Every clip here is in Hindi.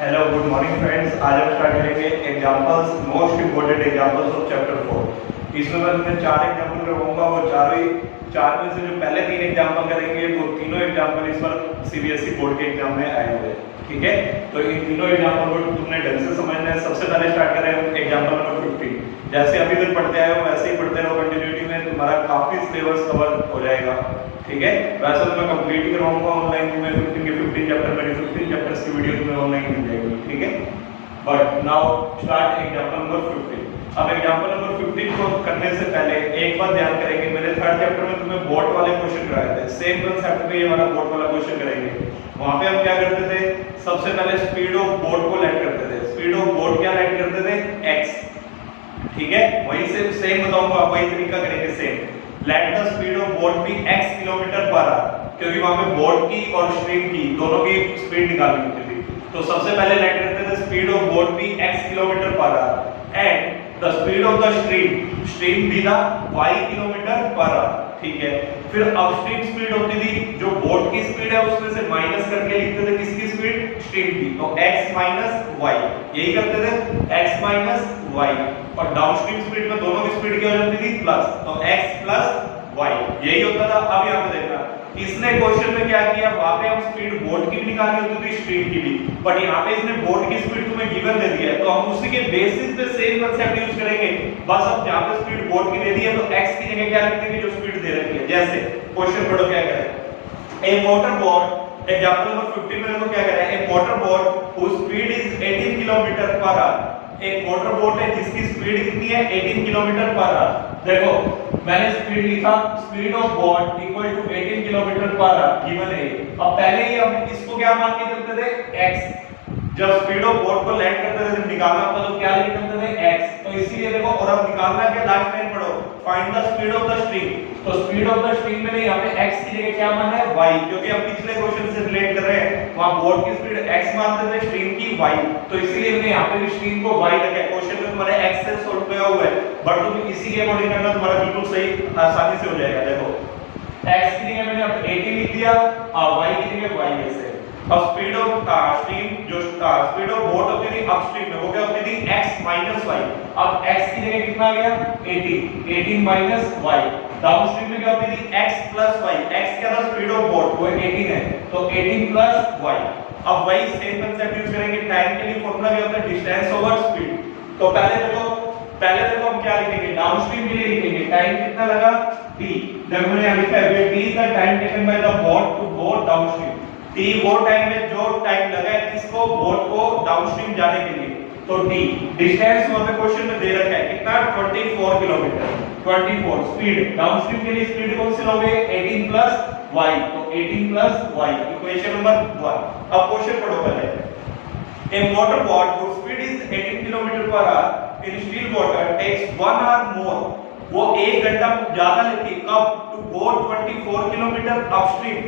Hello good morning friends. आज हम स्टार्ट करेंगे examples, most important examples of chapter 4। इसमें मैं 4 एग्जांपल करवाऊंगा। वो चार में से जो पहले 3 एग्जांपल करेंगे वो तीनों एग्जांपल इस बार सीबीएसई बोर्ड के एग्जाम में आए हुए हैं। ठीक है, तो इन तीनों एग्जांपल को तुमने ढंग से समझना है। सबसे पहले स्टार्ट करें हम एग्जांपल नंबर 15। जैसे अभी तक पढ़ते आए हो वैसे ही पढ़ते रहो कंटिन्यूटी में, तुम्हारा काफी सिलेबस कवर हो जाएगा। ठीक है, वैसे तो मैं कंप्लीट ही करवाऊंगा ऑनलाइन में 15 के 15 चैप्टर, मेरी 15 चैप्टर्स की वीडियो तुम्हें ऑनलाइन मिल जाएगी। ठीक है, but now start example number 15। अब एग्जांपल नंबर 15 को करने से पहले एक बात ध्यान करेंगे, मैंने थर्ड चैप्टर में तुम्हें बोट वाले क्वेश्चन कराए थे, सेम कांसेप्ट पे ये वाला बोट वाला क्वेश्चन करेंगे। वहां पे हम क्या करते थे, सबसे पहले स्पीड ऑफ बोट को लेट करते थे। स्पीड ऑफ बोट क्या लेट करते थे, x। ठीक है, वही से सेम बताऊंगा, वही तरीका करेंगे same. Let the speed of boat be x kilometre per hour, क्योंकि वहां पे बोट की और स्ट्रीम की दोनों की स्पीड निकालनी होती थी। तो सबसे पहले लेट करते थे speed of boat be x kilometre per hour and the speed of the stream भी था y किलोमीटर पर आवर। ठीक है, फिर अपस्ट्रीम स्पीड होती थी, जो बोट की स्पीड है उसमें से माइनस करके लिखते थे किसकी स्पीड, स्ट्रीम की। तो x माइनस y, यही करते थे, x माइनस y। और डाउनस्ट्रीम स्पीड में दोनों की स्पीड क्या हो जाती थी, प्लस, तो x प्लस y, यही होता था। अब यहां पे देखना, इसने क्वेश्चन में क्या किया, वहां पे हम स्पीड बोट की भी निकालनी होती थी, स्ट्रीम की भी, बट यहां पे इसने बोट की स्पीड तुम्हें गिवन दे दिया है, तो हम उसी के बेसिस पे सेम कांसेप्ट यूज करेंगे। बस अब जहां पे स्पीड बोट की दे दी है तो x की जगह क्या लिख देंगे, जो स्पीड दे रखी है। जैसे क्वेश्चन पढ़ो क्या कह रहा है, a motor boat, example number 15 में देखो क्या कह रहा है, a motor boat whose speed is 18 kilometre per hour. एक मोटर बोट है जिसकी स्पीड कितनी है, 18 किलोमीटर पर आवर। देखो मैंने स्पीड लिखा, speed of boat equal to 18 kilometre per hour given है। अब पहले ही हम इसको क्या मान के चलते थे, x। जब स्पीड ऑफ बोट को लैंड करते थे, जब निकालना होता तो क्या लिख करते थे, x। तो इसीलिए देखो, और अब निकालना क्या, लास्ट लाइन पढ़ो, find the speed of the stream. तो स्पीड ऑफ द स्ट्रीम में यहां पे x की जगह क्या मानना है, y, क्योंकि हम पिछले क्वेश्चन से रिलेट कर रहे हैं, वहां बोट की स्पीड x मानते थे, स्ट्रीम की y। तो इसीलिए हमने यहां पे भी स्ट्रीम को y रखा है। क्वेश्चन में तुम्हारे x से सॉल्व किया हुआ है, बट तुम इसी के अकॉर्डिंग करना, तुम्हारा बिल्कुल सही आसानी से हो जाएगा। देखो x की जगह मैंने अब 18 लिख दिया, y की जगह y ऐसे। अब स्पीड ऑफ स्ट्रीम, जो स्पीड ऑफ बोट होती थी अपस्ट्रीम में, वो क्या होती थी, x माइनस y। अब x की जगह कितना आ गया, 18 माइनस y। डाउनस्ट्रीम में क्या होती थी, x प्लस y। x क्या था, स्पीड ऑफ बोट, वो 18 है, तो 18 प्लस y। अब वही सेम कांसेप्ट यूज करेंगे। टाइम के लिए फॉर्मूला क्या होता है, डिस्टेंस ओवर स्पीड। तो पहले देखो हम क्या लिखेंगे, डाउनस्ट्रीम के लिए लिखेंगे, टाइम कितना लगा, t। देखो मैंने यहां लिखा है, t is the time taken by the boat to go downstream. t वो टाइम है जो टाइम लगा है किसको, बोट को डाउनस्ट्रीम जाने के लिए। तो t डिस्टेंस वहां पे क्वेश्चन में दे रखा है कितना, 24 किलोमीटर। 24 स्पीड, डाउनस्ट्रीम के लिए स्पीड कौन सी लोगे, 18 प्लस y। तो 18 प्लस y, इक्वेशन नंबर 1। अब क्वेश्चन पढ़ो पहले, a motor boat whose speed is 18 kilometre per our in still water takes 1 hour more। वो 1 घंटा ज्यादा लेती है, कब, to go 24 किलोमीटर अपस्ट्रीम।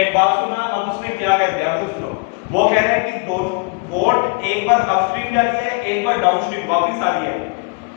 एक बात सुना, अब उसने क्या कहा, ध्यान से सुनो। वो कह रहा है कि दो बोट एक बार अपस्ट्रीम जा रही है, एक बार डाउनस्ट्रीम वापस आ रही है।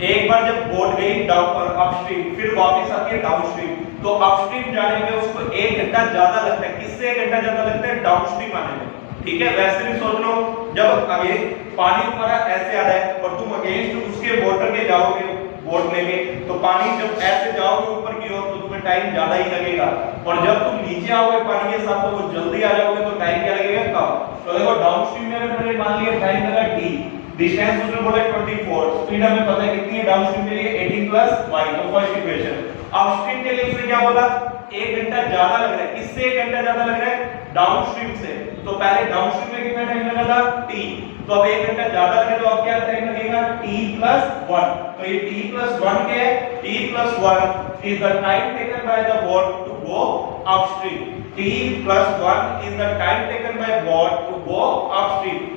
एक बार जब बोट गई डाउन अपस्ट्रीम, फिर वापस आती है डाउनस्ट्रीम, तो अपस्ट्रीम जाने में उसको 1 घंटा ज्यादा लगता है। किससे 1 घंटा ज्यादा लगता है, डाउनस्ट्रीम आने में। ठीक है, वैसे भी सोच लो, जब आगे पानी तुम्हारा ऐसे आ रहा है और तुम अगेंस्ट उसके वाटर के जाओगे बोट लेके, तो पानी जब ऐसे जाओगे ऊपर की ओर तो तुम्हें टाइम ज्यादा ही लगेगा, और जब तुम नीचे आओगे पानी के साथ तो वो जल्दी आ जाओगे, तो टाइम क्या लगेगा, कम। तो देखो डाउनस्ट्रीम में मैंने मान लिया टाइम लगा t, डिस्टेंस उसने बोला 24, स्पीड हमें पता है कितनी है डाउनस्ट्रीम के लिए, 18 प्लस y। तो फर्स्ट इक्वेशन। अपस्ट्रीम के लिए उसने क्या बोला, 1 घंटा ज्यादा लग रहा है। किससे 1 घंटा ज्यादा लग रहा है, डाउनस्ट्रीम से। तो पहले डाउनस्ट्रीम में कितना टाइम लगा था, t। तो अब 1 घंटा ज्यादा लगे तो अब क्या टाइम लगेगा, t प्लस 1। तो ये t प्लस 1 के है, t plus 1 is the time taken by the boat to go upstream. t plus 1 is the time taken by boat to go upstream.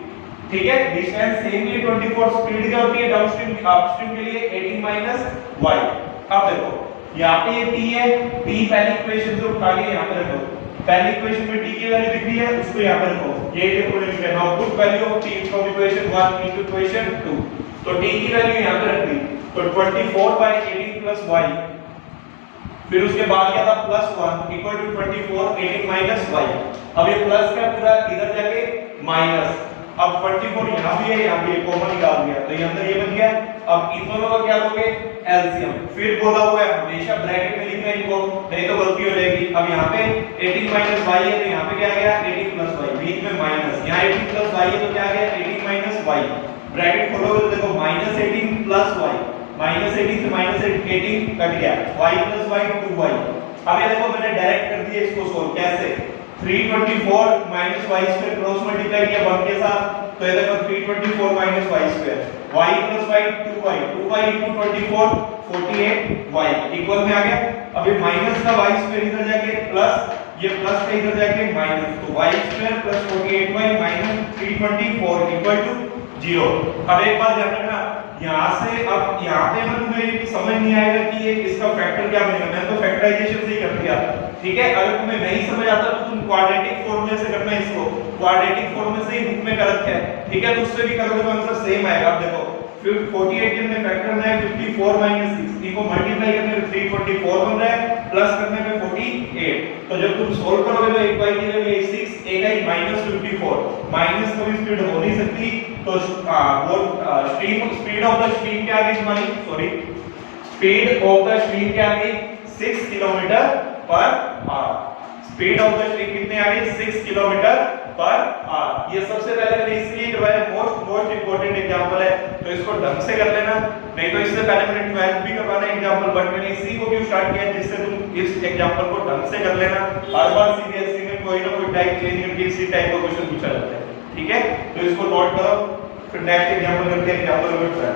ठीक है, डिस्टेंस सेम ही 24, स्पीड क्या होती है डाउनस्ट्रीम की, अपस्ट्रीम के लिए 18 माइनस y। अब देखो यहाँ पे ये t है, t पहली इक्वेशन से उठा के यहाँ पे रखो, पहली इक्वेशन में t की वैल्यू दिख रही है, उसको यहाँ पे रखो। ये देखो लिखना है, put value of t from equation 1 into equation 2। तो t की वैल्यू यहाँ पे रख दी, तो 24/18 प्लस y। फिर उसके बाद क्या था, plus 1 equal to 24 18 minus y। अब ये प्लस का पूरा इधर जाके माइनस, अब 24 यहाँ भी है, यहाँ भी है, कॉमन निकाल दिया तो ये अंदर ये बन गया। अब इन दोनों का क्या लोगे, एलसीएम। फिर बोला हुआ है हमेशा ब्रैकेट में लिखना है इनको, नहीं तो गलती हो जाएगी। अब यहाँ पे 18 माइनस वाई है तो यहाँ पे क्या आ गया 18 प्लस वाई, बीच में माइनस, यहाँ 18 प्लस वाई है तो क्या आ गया 18 माइनस वाई। ब्रैकेट खोलोगे तो देखो माइनस 18 प्लस वाई, माइनस 18 से माइनस 18 कट गया, वाई प्लस वाई 2y। अब ये देखो मैंने डायरेक्ट कर दिया इसको सोल्व, कैसे 324 minus y square cross multiply किया 1 के साथ, तो ये देखो 324 minus y square, y plus y 2y, 2y into 24 48y equal में आ गया। अब ये माइनस का y स्क्वायर इधर जाके प्लस, ये प्लस का इधर जाके माइनस, तो y square plus 48y minus 324 equal to 0। अब एक बात ध्यान रखना, यहाँ से अब यहाँ पे ना तुम्हें समझ नहीं आएगा कि ये इसका फैक्टर क्या बनेगा, मैंने तो फैक्टराइजेशन से ही कर दिया, ठीक है। अगर तुम्हें नहीं समझ आता तो तुम क्वाड्रेटिक फॉर्मूले से करना, इसको क्वाड्रेटिक फॉर्मूले से ही बुक में कर रखा है, ठीक है, तो उससे भी करोगे तो आंसर सेम आएगा। अब देखो 48 के अंदर फैक्टर करना है 54 माइनस 6, इनको मल्टीप्लाई करने पे 324 बन रहा है, प्लस करने पे 48, तो जब तुम सोल्व करोगे तो एक बाई की जगह 6 एक आई माइनस 54, माइनस कभी स्पीड हो नहीं सकती, तो वो स्पीड ऑफ द स्ट्रीम क्या आ गई तुम्हारी, sorry speed of the stream क्या आ गई 6 kilometre per our. Speed of the stream कितने आ गई 6 किलोमीटर पर आवर। ये सबसे पहले मैंने इसलिए करवाया, मोस्ट इंपॉर्टेंट एग्जांपल है, तो इसको ढंग से कर लेना, नहीं तो इससे पहले मैंने 12 भी करवाना एग्जांपल, बट मैंने इसी को क्यों स्टार्ट किया जिससे तुम इस एग्जांपल को ढंग से कर लेना। हर बार सीबीएसई में कोई ना कोई टाइप चेंज करके इसी टाइप का क्वेश्चन पूछा जाता है, ठीक है, तो इसको नोट करो। फिर नेक्स्ट एग्जांपल करते हैं, एग्जांपल नंबर 12।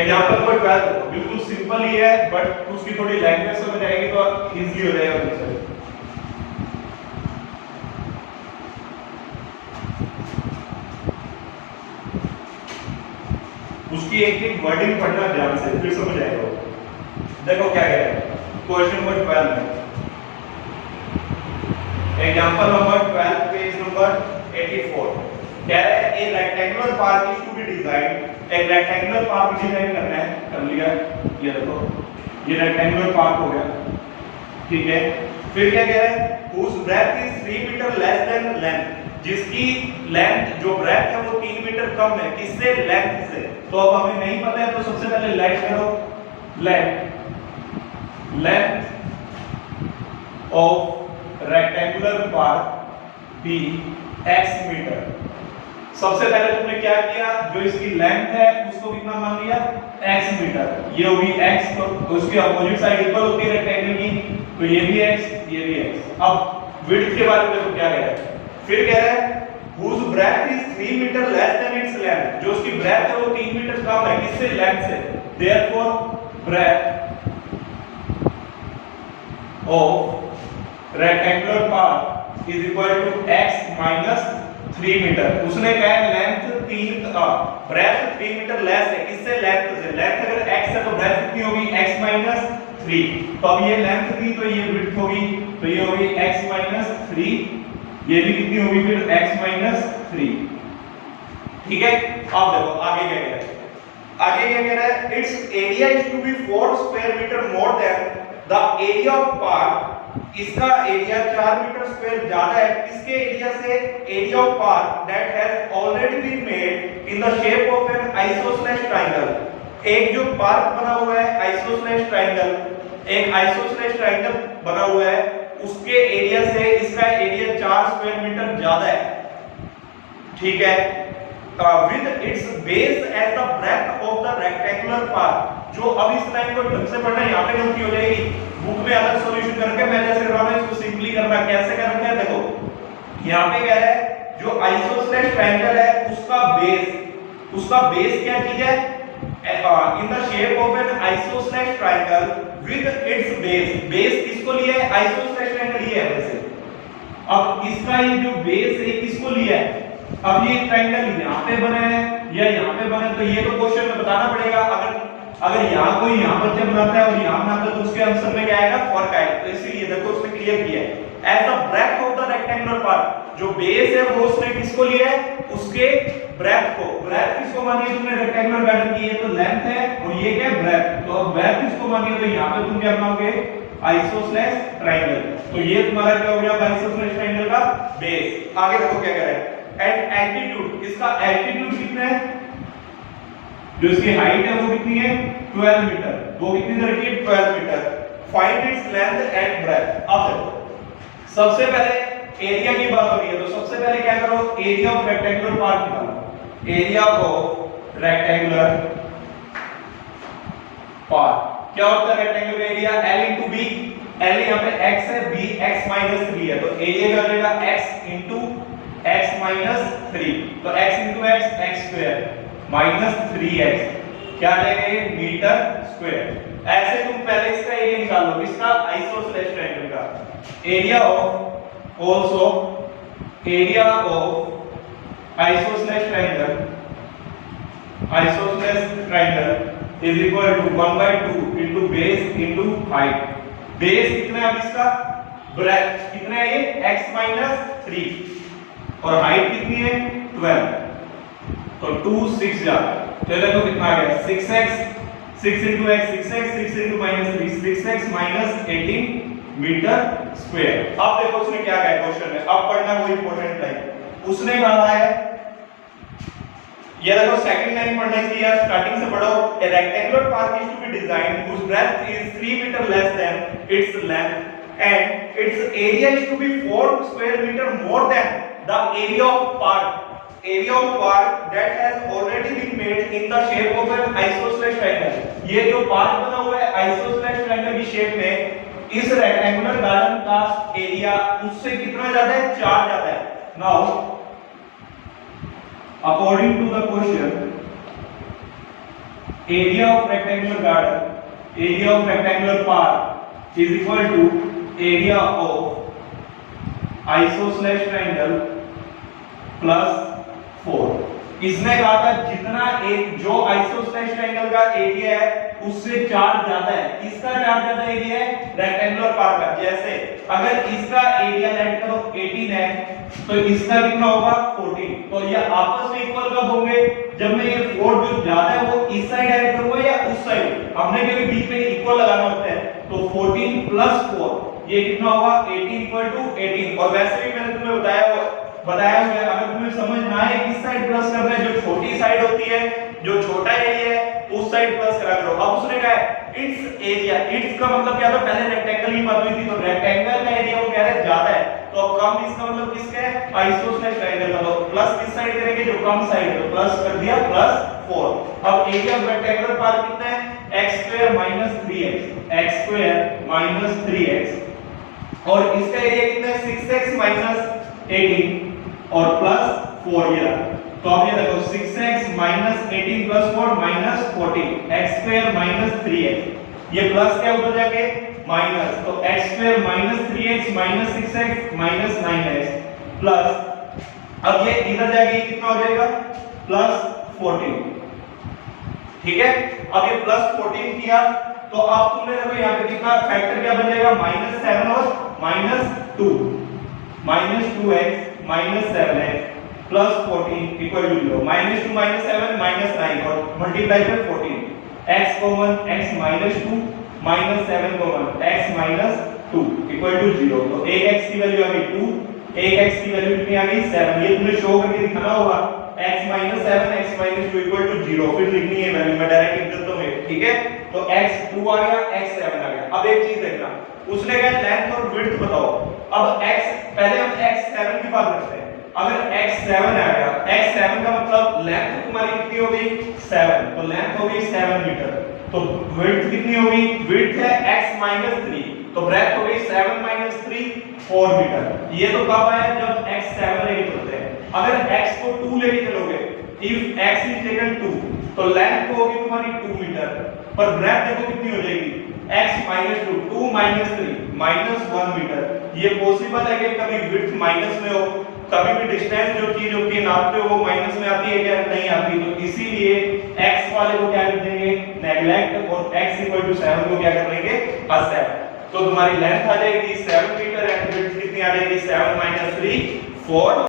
एग्जांपल नंबर 12 बिल्कुल सिंपल ही है, बट उसकी थोड़ी लैंग्वेज समझ आएगी तो इजीली हो जाएगा आंसर। उसकी एक एक वर्डिंग पढ़ना ध्यान से, फिर समझ आएगा। देखो क्या कह रहा है क्वेश्चन नंबर 12 में, एग्जांपल नंबर 12 पेज नंबर 84 कह रहा है a rectangular park is to be design. एक रेक्टेंगुलर पार्क डिजाइन करना है, कर लिया, ये देखो ये रेक्टेंगुलर पार्क हो गया, ठीक है। फिर क्या कह रहा है whose breadth is 3 metre less than length, जिसकी लेंथ जो ब्रेथ है वो 3 मीटर कम है, किससे, लेंथ से। तो अब हमें नहीं पता है तो सबसे पहले लेट करो, length of rectangular park be x metre. सबसे पहले तुमने क्या किया, जो इसकी लेंथ है उसको कितना मान लिया x मीटर, ये होगी x, तो उसकी अपोजिट साइड इक्वल होती है रेक्टेंगल की, तो ये भी x ये भी x। अब विड्थ के बारे में देखो क्या कह रहा है, फिर कह रहा है whose breadth is 3 metre less than its length, जो उसकी breadth है वो 3 मीटर कम है, किससे, लेंथ से। therefore breadth of rectangular part is equal to x minus 3 metre. उसने कहा है लेंथ 3 ब्रेथ 3 मीटर लेस है, किससे, लेंथ से। लेंथ अगर x है तो ब्रेथ कितनी होगी x minus 3, तो अब ये लेंथ थी तो ये विड्थ होगी, तो ये होगी x minus 3, ये भी कितनी होगी फिर x minus 3, ठीक है। अब देखो आगे क्या कह रहा है, आगे क्या कह रहा है its area is to be 4 square metre more than the area of park, इसका एरिया 4 मीटर स्क्वायर ज्यादा है किसके एरिया से, area of park that has already been made in the shape of an isosceles triangle. एक जो पार्क बना हुआ है आइसोसेलेस ट्रायंगल, एक आइसोसेलेस ट्रायंगल बना हुआ है, उसके एरिया से इसका एरिया 4 स्क्वायर मीटर ज्यादा है, ठीक है। With its base as the breadth of the rectangular park. जो अब इस लाइन को ढंग से पढ़ना, यहाँ पे गलती हो जाएगी, बुक में अलग सॉल्यूशन करके मैं जैसे कर रहा हूं इसको सिंपली करना, कैसे कर रखा है देखो, यहाँ पे क्या है जो आइसोसेलेस ट्रायंगल है उसका बेस क्या चीज है, इन the shape of an isosceles triangle with its base किसको लिया है, आइसोसेलेस ट्रायंगल ये है वैसे। अब इसका ये जो बेस है किसको लिया है, अब ये ट्रायंगल यहाँ पे बना है या यहाँ पे बना है, तो ये तो क्वेश्चन में बताना पड़ेगा। अगर यहाँ कोई यहाँ बच्चा बनाता है और यहाँ बनाता है तो उसके आंसर में क्या आएगा, फर्क आएगा। तो इसीलिए देखो उसने क्लियर किया है as the breadth of the rectangular part, जो बेस है वो उसने किसको लिया है, उसके ब्रेथ को। ब्रेथ किसको मानी है तुमने, रेक्टेंगुलर पैटर्न की है तो लेंथ है और ये क्या है ब्रेथ, तो अब ब्रेथ किसको मानी है तो यहाँ पे तुम क्या बनाओगे आइसोसेलेस ट्रायंगल। तो ये तुम्हारा क्या हो गया आइसोसेलेस ट्रायंगल का बेस। आगे देखो क्या कह रहा है, एट एल्टीट्यूड, इसका एल्टीट्यूड कितना है, जो इसकी हाइट है वो कितनी है 12 मीटर, वो कितनी तरह की 12 metre. Find its length and breadth. अब देखो सबसे पहले एरिया की बात हो रही है, तो सबसे पहले क्या करो, एरिया ऑफ रेक्टेंगुलर पार्ट निकालो। एरिया ऑफ रेक्टेंगुलर पार्ट क्या होता है, rectangular area L into B, L यहाँ पे x है, B x minus 3 है, तो एरिया क्या हो जाएगा x into x minus 3, तो x into x x square minus 3x क्या आ जाएगा ये मीटर स्क्वायर। ऐसे तुम पहले इसका एरिया निकालो, किसका आइसोसेलेस ट्रायंगल का। Area of also area of isosceles triangle is equal to 1/2 into base into height. Base कितना है इसका, ब्रेथ कितना है ये x minus 3 और हाइट कितनी है 12, तो 2 6 जाता है, तो देखो कितना आ गया 6x 6 into x 6x 6 into minus 3 6x minus 18 metre square. अब देखो उसने क्या कहा क्वेश्चन में, अब पढ़ना वो इंपॉर्टेंट लाइन उसने कहा है, ये देखो सेकंड लाइन पढ़ना चाहिए यार, स्टार्टिंग से पढ़ो। A rectangular park is to be designed whose breadth is 3 meter less than its length and its area is to be 4 square meter more than the area of part that has already been made in the shape of an isosceles triangle। ये जो पार्ट बना हुआ है आइसोसेलेस ट्रायंगल की शेप में, इस रेक्टेंगुलर गार्डन का एरिया उससे कितना ज्यादा है 4 ज्यादा है। Now according to the question, area of rectangular garden, area of rectangular park is equal to area of isosceles triangle plus 4। इसने कहा था जितना एक जो आइसोसेलेस ट्रायंगल का एरिया है उससे 4 ज्यादा है, किसका 4 ज्यादा एरिया है रेक्टेंगुलर पार्ट का। जैसे अगर इसका एरिया लेट करो 18 है तो इसका कितना होगा 14, तो ये आपस में इक्वल कब होंगे, जब मैं ये 4 जो ज्यादा है वो इस साइड ऐड करूंगा या उस साइड, हमने क्योंकि बीच में इक्वल लगाना होता है, तो 14 प्लस 4 ये कितना होगा 18 इक्वल टू 18। और वैसे भी मैंने तुम्हें बताया हुआ है, अगर तुम्हें समझ ना आए किस साइड प्लस करना है, जो छोटी साइड होती है, जो छोटा एरिया है उस साइड प्लस करा करो। अब उसने कहा है इट्स एरिया, इट्स का मतलब क्या था, पहले रेक्टेंगल की बात हुई थी, तो रेक्टेंगल का एरिया वो कह रहे हैं ज्यादा है, तो अब कम इसका मतलब किसका है आइसोसेलेस ट्रायंगल का, तो प्लस किस साइड करेंगे जो कम साइड है, तो प्लस कर दिया प्लस 4। अब एरिया ऑफ रेक्टेंगुलर पार्क कितना है x square minus 3x और इसका एरिया कितना है 6x minus 18 और प्लस 4 ये रहा। तो अब ये देखो 6x minus 18 plus 4 minus 14 x square minus 3x, ये प्लस क्या उधर जाके माइनस, तो x square minus 3x minus 6x minus 9x plus, अब ये इधर जाके कितना हो जाएगा प्लस 14, ठीक है। अब ये प्लस 14 किया तो अब तुमने देखो यहाँ पे कितना फैक्टर क्या बन जाएगा -7 और -2, -2x -7x plus 14 equal to 0, -2 -7 -9 और मल्टीप्लाई पे 14, x common x -2 -7 common x -2 equal to 0, तो एक x की वैल्यू आ गई 2, एक x की वैल्यू कितनी आ गई 7, ये तुमने शो करके दिखाना होगा x -7 x -2 इक्वल टू 0, फिर लिखनी है वैल्यू, मैं डायरेक्ट लिख देता हूं, ठीक है। तो x 2 आ गया x 7 आ गया। अब एक चीज देखना, उसने कहा लेंथ और विड्थ बताओ। अब x पहले हम x 7 की बात करते हैं, अगर x 7 आ गया, x 7 का मतलब लेंथ तुम्हारी कितनी हो गई 7, तो लेंथ हो गई 7 मीटर, तो विड्थ कितनी होगी, विड्थ है x -3, तो ब्रेथ हो गई 7 -3 4 मीटर। ये तो कब आया जब x 7 लेके चलते हैं, अगर x को 2 लेके चलोगे, इफ x इज टेकन 2 तो लेंथ होगी तुम्हारी 2 मीटर, पर ब्रेथ देखो कितनी हो जाएगी x -2 2 -3 -1 मीटर। ये पॉसिबल है कि कभी विड्थ माइनस में हो, कभी भी डिस्टेंस जो चीज होती है नापते हो वो माइनस में आती है क्या नहीं आती, तो इसीलिए x वाले को क्या कर देंगे नेगलेक्ट और x 7 को क्या कर देंगे 7, तो तुम्हारी लेंथ आ जाएगी 7 मीटर एंड विड्थ कितनी आ जाएगी 7 -3 4।